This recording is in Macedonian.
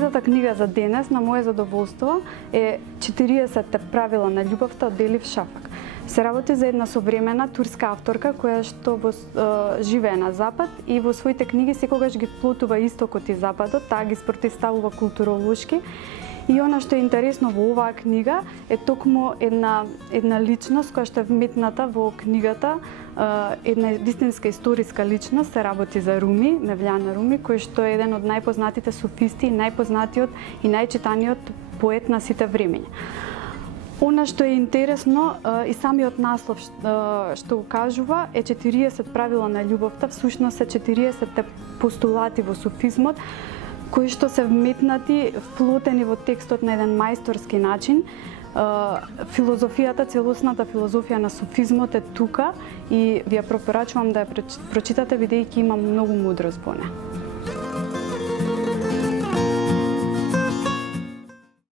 Третата книга за денес, на мое задоволство, е 40 правила на љубовта од Елиф Шафак. Се работи за една современа турска авторка која што живее на Запад и во своите книги секогаш ги вплотува истокот и Западот, таа ги спротивставува културолошки. И она што е интересно во оваа книга е токму една личност која што е вметната во книгата, една вистинска историска личност, се работи за Руми, Мевљана Руми, кој што е еден од најпознатите софисти и најпознатиот и најчитаниот поет на сите времења. Она што е интересно и самиот наслов што го кажува е 40 правила на љубовта, всушност се 40 постулати во софизмот кои што се вметнати, вплотени во текстот на еден мајсторски начин. Филозофијата, целосната филозофија на софизмот е тука и ви ја препорачувам да ја прочитате, бидејќи има многу мудрост во неа.